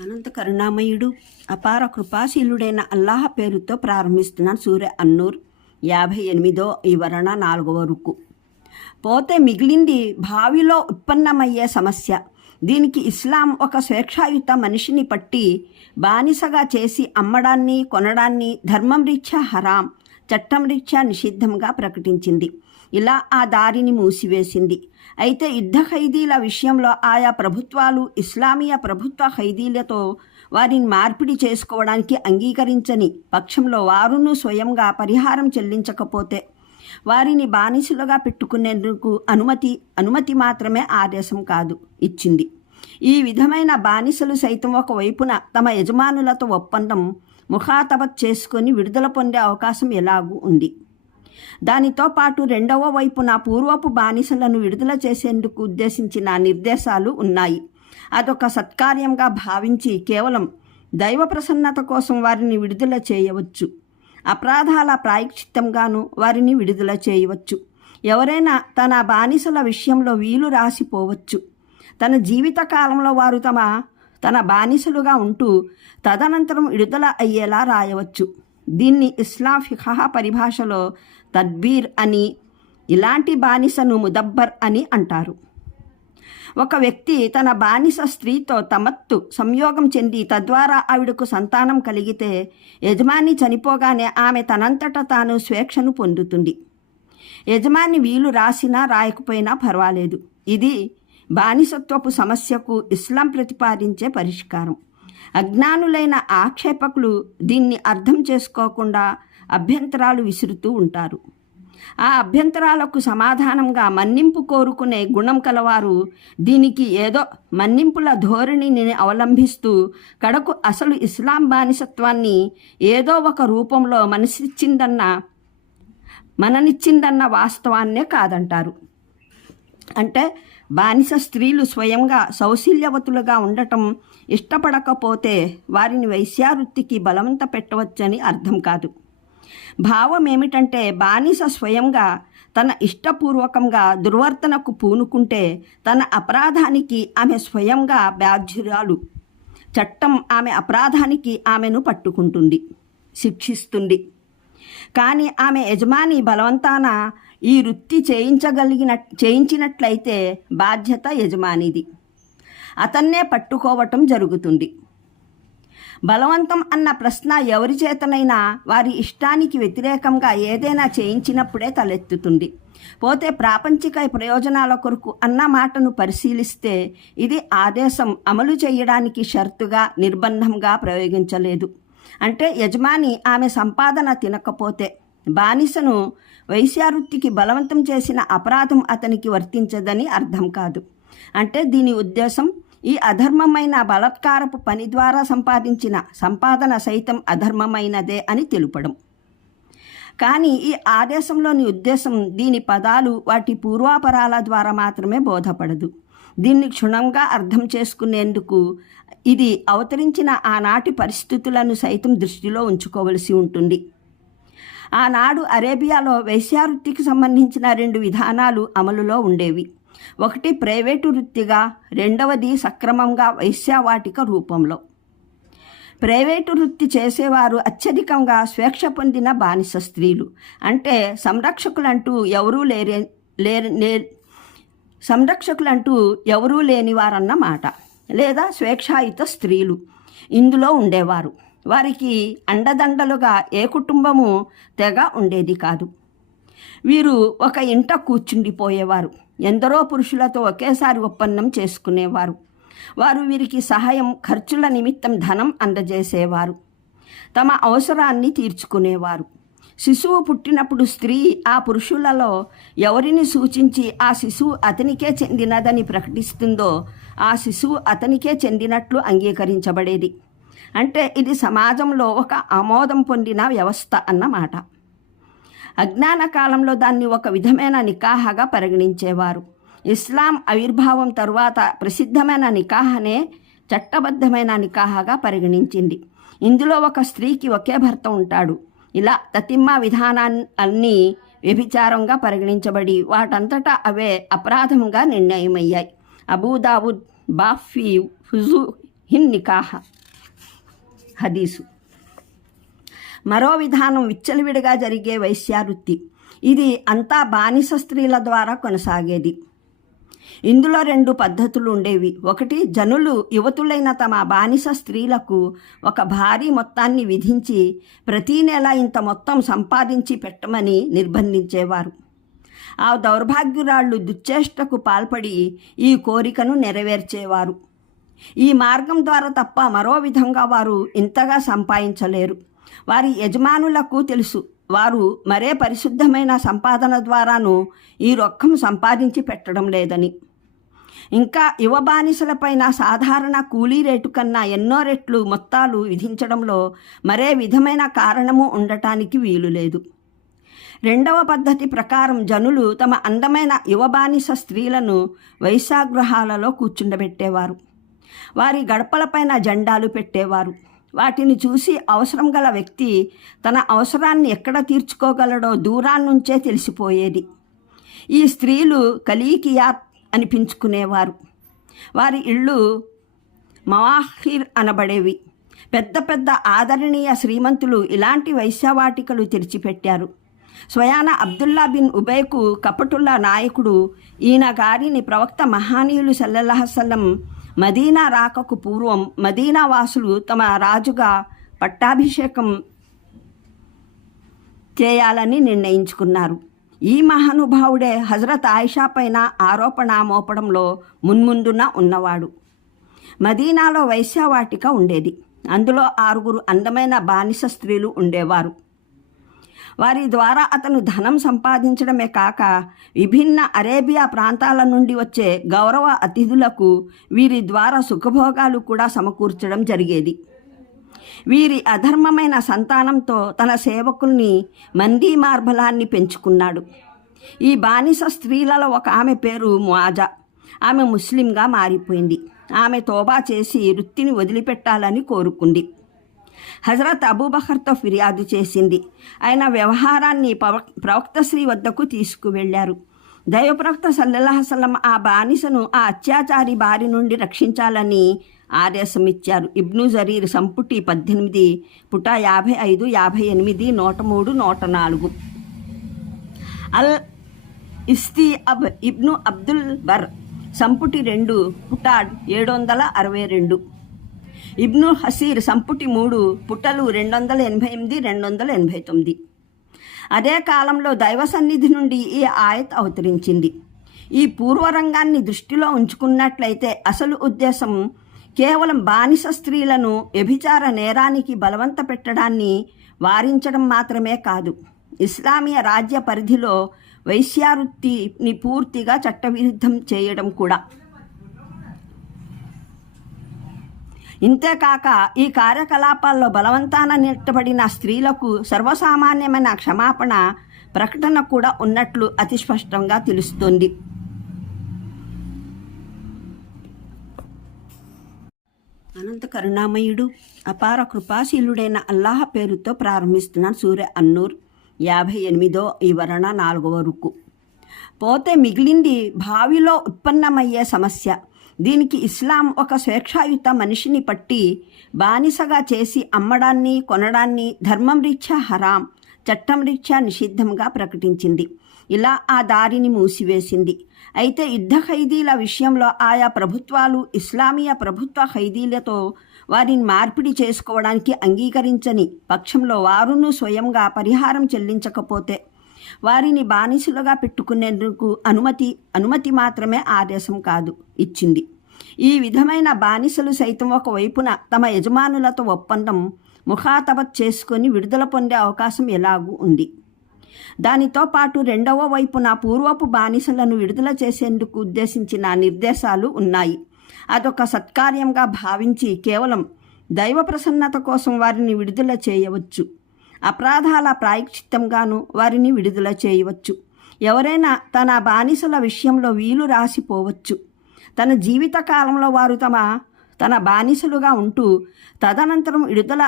అనంత కరుణామయుడు అపార కృపాశీలుడైన అల్లాహ పేరుతో ప్రారంభిస్తున్నాను సూర్య అన్నూర్ యాభై ఎనిమిదో ఈ వరణ నాలుగవ రుకు. పోతే మిగిలింది భావిలో ఉత్పన్నమయ్యే సమస్య. దీనికి ఇస్లాం ఒక స్వేచ్ఛాయుత మనిషిని పట్టి బానిసగా చేసి అమ్మడాన్ని కొనడాన్ని ధర్మం రీత్యా హరాం చట్టం రీత్యా నిషిద్ధంగా ప్రకటించింది. ఇలా ఆ దారిని మూసివేసింది. అయితే యుద్ధ ఖైదీల విషయంలో ఆయా ప్రభుత్వాలు ఇస్లామీయ ప్రభుత్వ ఖైదీలతో వారిని మార్పిడి చేసుకోవడానికి అంగీకరించని పక్షంలో వారును స్వయంగా పరిహారం చెల్లించకపోతే వారిని బానిసలుగా పెట్టుకునేందుకు అనుమతి అనుమతి మాత్రమే ఆదేశం కాదు ఇచ్చింది. ఈ విధమైన బానిసలు సైతం ఒకవైపున తమ యజమానులతో ఒప్పందం ముఖాతబత్ చేసుకొని విడుదల పొందే అవకాశం ఎలాగూ ఉంది. దానితో పాటు రెండవ వైపు నా పూర్వపు బానిసలను విడుదల చేసేందుకు ఉద్దేశించిన నిర్దేశాలు ఉన్నాయి. అదొక సత్కార్యంగా భావించి కేవలం దైవ ప్రసన్నత కోసం వారిని విడుదల చేయవచ్చు. అపరాధాల ప్రాయక్షిత్తంగాను వారిని విడుదల చేయవచ్చు. ఎవరైనా తన బానిసల విషయంలో వీలు రాసిపోవచ్చు. తన జీవిత కాలంలో వారు తమ తన బానిసలుగా ఉంటూ తదనంతరం విడుదల అయ్యేలా రాయవచ్చు. దీన్ని ఇస్లాం ఫిఖహ పరిభాషలో తద్బీర్ అని ఇలాంటి బానిసను ముదబ్బర్ అని అంటారు. ఒక వ్యక్తి తన బానిస స్త్రీతో తమత్తు సంయోగం చెంది తద్వారా ఆవిడకు సంతానం కలిగితే యజమాని చనిపోగానే ఆమె తనంతట తాను స్వేచ్ఛను పొందుతుంది. యజమాని వీలు రాసినా రాయకపోయినా పర్వాలేదు. ఇది బానిసత్వపు సమస్యకు ఇస్లాం ప్రతిపాదించే పరిష్కారం. అజ్ఞానులైన ఆక్షేపకులు దీన్ని అర్థం చేసుకోకుండా అభ్యంతరాలు విసురుతూ ఉంటారు. ఆ అభ్యంతరాలకు సమాధానంగా మన్నింపు కోరుకునే గుణం కలవారు దీనికి ఏదో మన్నింపుల ధోరణిని అవలంబిస్తూ కడకు అసలు ఇస్లాం బానిసత్వాన్ని ఏదో ఒక రూపంలో మనసిచ్చిందన్న మననిచ్చిందన్న వాస్తవాన్నే కాదంటారు. అంటే బానిస స్త్రీలు స్వయంగా సౌశల్యవతులుగా ఉండటం ఇష్టపడకపోతే వారిని వైశ్యావృత్తికి బలవంత పెట్టవచ్చని అర్థం కాదు. భావం ఏమిటంటే బానిస స్వయంగా తన ఇష్టపూర్వకంగా దుర్వర్తనకు పూనుకుంటే తన అపరాధానికి ఆమె స్వయంగా బాధ్యురాలు. చట్టం ఆమె అపరాధానికి ఆమెను పట్టుకుంటుంది శిక్షిస్తుంది. కానీ ఆమె యజమాని బలవంతాన ఈ వృత్తి చేయించగలిగిన చేయించినట్లయితే బాధ్యత యజమానిది. అతన్నే పట్టుకోవటం జరుగుతుంది. బలవంతం అన్న ప్రశ్న ఎవరి చేతనైనా వారి ఇష్టానికి వ్యతిరేకంగా ఏదైనా చేయించినప్పుడే తలెత్తుతుంది. పోతే ప్రాపంచిక ప్రయోజనాల కొరకు అన్న మాటను పరిశీలిస్తే ఇది ఆదేశం అమలు చేయడానికి షరతుగా నిర్బంధంగా ప్రయోగించలేదు. అంటే యజమాని ఆమె సంపాదన తినకపోతే బానిసను వైశ్యావృత్తికి బలవంతం చేసిన అపరాధం అతనికి వర్తించదని అర్థం కాదు. అంటే దీని ఉద్దేశం ఈ అధర్మమైన బలత్కారపు పని ద్వారా సంపాదించిన సంపాదన సైతం అధర్మమైనదే అని తెలుపడం. కానీ ఈ ఆదేశంలోని ఉద్దేశం దీని పదాలు వాటి పూర్వాపరాల ద్వారా మాత్రమే బోధపడదు. దీన్ని క్షుణంగా అర్థం చేసుకునేందుకు ఇది అవతరించిన ఆనాటి పరిస్థితులను సైతం దృష్టిలో ఉంచుకోవలసి ఉంటుంది. ఆనాడు అరేబియాలో వైశ్యావృత్తికి సంబంధించిన రెండు విధానాలు అమలులో ఉండేవి. ఒకటి ప్రైవేటు వృత్తిగా రెండవది సక్రమంగా వైశ్యావాటిక రూపంలో. ప్రైవేటు వృత్తి చేసేవారు అత్యధికంగా స్వేచ్ఛ పొందిన బానిస స్త్రీలు. అంటే సంరక్షకులంటూ ఎవరూ లేరే లేరు సంరక్షకులంటూ ఎవరూ లేనివారన్నమాట. లేదా స్వేచ్ఛాయుత స్త్రీలు ఇందులో ఉండేవారు. వారికి అండదండలుగా ఏ కుటుంబము తెగ ఉండేది కాదు. వీరు ఒక ఇంట కూర్చుండిపోయేవారు. ఎందరో పురుషులతో ఒకేసారి ఒప్పందం చేసుకునేవారు. వారు వీరికి సహాయం ఖర్చుల నిమిత్తం ధనం అందజేసేవారు. తమ అవసరాన్ని తీర్చుకునేవారు. శిశువు పుట్టినప్పుడు స్త్రీ ఆ పురుషులలో ఎవరిని సూచించి ఆ శిశువు అతనికే చెందినదని ప్రకటిస్తుందో ఆ శిశువు అతనికే చెందినట్లు అంగీకరించబడేది. అంటే ఇది సమాజంలో ఒక ఆమోదం పొందిన వ్యవస్థ అన్నమాట. అజ్ఞాన కాలంలో దాన్ని ఒక విధమైన నికాహగా పరిగణించేవారు. ఇస్లాం ఆవిర్భావం తరువాత ప్రసిద్ధమైన నికాహనే చట్టబద్ధమైన నికాహగా పరిగణించింది. ఇందులో ఒక స్త్రీకి ఒకే భర్త ఉంటాడు. ఇలా తతిమ్మ విధానాన్ని అన్నీ వ్యభిచారంగా పరిగణించబడి వాటంతటా అవే అపరాధంగా నిర్ణయమయ్యాయి. అబూదావుద్ బాఫీ హుజు హిన్ నికాహ. హదీసు. మరో విధానం విచ్చలవిడిగా జరిగే వైశ్యావృత్తి. ఇది అంతా బానిస స్త్రీల ద్వారా కొనసాగేది. ఇందులో రెండు పద్ధతులు ఉండేవి. ఒకటి జనులు యువతులైన తమ బానిస స్త్రీలకు ఒక భారీ మొత్తాన్ని విధించి ప్రతీ నెల ఇంత మొత్తం సంపాదించి పెట్టమని నిర్బంధించేవారు. ఆ దౌర్భాగ్యురాళ్ళు దుశ్చేష్టకు పాల్పడి ఈ కోరికను నెరవేర్చేవారు. ఈ మార్గం ద్వారా తప్ప మరో విధంగా వారు ఇంతగా సంపాదించలేరు. వారి యజమానులకు తెలుసు. వారు మరే పరిశుద్ధమైన సంపాదన ద్వారాను ఈ రొక్కం సంపాదించి పెట్టడం లేదని. ఇంకా యువ బానిసలపైన సాధారణ కూలీ రేటు కన్నా ఎన్నో రెట్లు మొత్తాలు విధించడంలో మరే విధమైన కారణము ఉండటానికి వీలు లేదు. రెండవ పద్ధతి ప్రకారం జనులు తమ అందమైన యువ బానిస స్త్రీలను వైశాగృహాలలో కూర్చుండబెట్టేవారు. వారి గడపలపైన జెండాలు పెట్టేవారు. వాటిని చూసి అవసరం గల వ్యక్తి తన అవసరాన్ని ఎక్కడ తీర్చుకోగలడో దూరాన్నుంచే తెలిసిపోయేది. ఈ స్త్రీలు కలీకియాత్ అనిపించుకునేవారు వారి ఇళ్ళు మవాహిర్ అనబడేవి. పెద్ద పెద్ద ఆదరణీయ శ్రీమంతులు ఇలాంటి వైశ్యవాటికలు తెరిచిపెట్టారు. స్వయాన అబ్దుల్లా బిన్ ఉబైకు కపటుల్లా నాయకుడు ఈయన గారిని ప్రవక్త మహానీయులు సల్లల్లాహసల్లం మదీనా రాకకు పూర్వం మదీనా వాసులు తమ రాజుగా పట్టాభిషేకం చేయాలని నిర్ణయించుకున్నారు. ఈ మహానుభావుడే హజరత్ ఆయిషా పైన ఆరోపణ మోపడంలో మున్ముందున ఉన్నవాడు. మదీనాలో వైశ్యవాటిక ఉండేది. అందులో ఆరుగురు అందమైన బానిస స్త్రీలు ఉండేవారు. వారి ద్వారా అతను ధనం సంపాదించడమే కాక విభిన్న అరేబియా ప్రాంతాల నుండి వచ్చే గౌరవ అతిథులకు వీరి ద్వారా సుఖభోగాలు కూడా సమకూర్చడం జరిగేది. వీరి అధర్మమైన సంతానంతో తన సేవకుల్ని మందీ మార్బలాన్ని పెంచుకున్నాడు. ఈ బానిస స్త్రీలలో ఒక ఆమె పేరు ముఆజా ఆమె ముస్లింగా మారిపోయింది. ఆమె తోబా చేసి వృత్తిని వదిలిపెట్టాలని కోరుకుంది. హజరత్ అబూబకర్తో ఫిర్యాదు చేసింది. ఆయన వ్యవహారాన్ని పవ- ప్రవక్త శ్రీ వద్దకు తీసుకువెళ్ళారు దైవప్రవక్త సల్లల్లాహసల్లం ఆ బానిసను ఆ అత్యాచారి బారి నుండి రక్షించాలని ఆదేశం ఇచ్చారు ఇబ్ను జరీర్ సంపుటి పద్దెనిమిది పుట యాభై ఐదు యాభై ఎనిమిది నూట మూడు నూట నాలుగు. అల్ ఇస్తి అబ్ ఇబ్ను అబ్దుల్ బర్ సంపుటి రెండు పుట ఏడు వందల అరవై రెండు. ఇబ్ను హసీర్ సంపుటి మూడు పుటలు రెండు వందల ఎనభై ఎనిమిది రెండు వందల ఎనభై తొమ్మిది అదే కాలంలో దైవ సన్నిధి నుండి ఈ ఆయత్ అవతరించింది. ఈ పూర్వరంగాన్ని దృష్టిలో ఉంచుకున్నట్లయితే అసలు ఉద్దేశం కేవలం బానిస స్త్రీలను వ్యభిచార నేరానికి బలవంత పెట్టడాన్ని వారించడం మాత్రమే కాదు. ఇస్లామీయ రాజ్య పరిధిలో వైశ్యావృత్తిని పూర్తిగా చట్టవిరుద్ధం చేయడం కూడా. ఇంతేకాక ఈ కార్యకలాపాల్లో బలవంతాన నెట్టబడిన స్త్రీలకు సర్వసామాన్యమైన క్షమాపణ ప్రకటన కూడా ఉన్నట్లు అతి స్పష్టంగా తెలుస్తోంది. అనంత కరుణామయుడు అపార కృపాశీలుడైన అల్లాహ పేరుతో ప్రారంభిస్తున్నాను సూర్య అన్నూర్ యాభై ఎనిమిదో ఈ వరణ నాలుగవ రుక్కు పోతే మిగిలింది భావిలో ఉత్పన్నమయ్యే సమస్య. దీనికి ఇస్లాం ఒక స్వేచ్ఛాయుత మనిషిని పట్టి బానిసగా చేసి అమ్మడాన్ని కొనడాన్ని ధర్మం రీత్యా హరాం చట్టం రీత్యా నిషిద్ధంగా ప్రకటించింది. ఇలా ఆ దారిని మూసివేసింది. అయితే యుద్ధ ఖైదీల విషయంలో ఆయా ప్రభుత్వాలు ఇస్లామీయ ప్రభుత్వ ఖైదీలతో వారిని మార్పిడి చేసుకోవడానికి అంగీకరించని పక్షంలో వారును స్వయంగా పరిహారం చెల్లించకపోతే వారిని బానిసలుగా పెట్టుకునేందుకు అనుమతి అనుమతి మాత్రమే ఆదేశం కాదు ఇచ్చింది. ఈ విధమైన బానిసలు సైతం ఒకవైపున తమ యజమానులతో ఒప్పందం ముఖాతబత్ చేసుకొని విడుదల పొందే అవకాశం ఎలాగూ ఉంది. దానితో పాటు రెండవ వైపున పూర్వపు బానిసలను విడుదల చేసేందుకు ఉద్దేశించిన నిర్దేశాలు ఉన్నాయి. అదొక సత్కార్యంగా భావించి కేవలం దైవ ప్రసన్నత కోసం వారిని విడుదల చేయవచ్చు. అపరాధాల ప్రాయశ్చిత్తంగాను వారిని విడుదల చేయవచ్చు. ఎవరైనా తన బానిసల విషయంలో వీలు రాసిపోవచ్చు. తన జీవిత కాలంలో వారు తమ తన బానిసలుగా ఉంటూ తదనంతరం విడుదల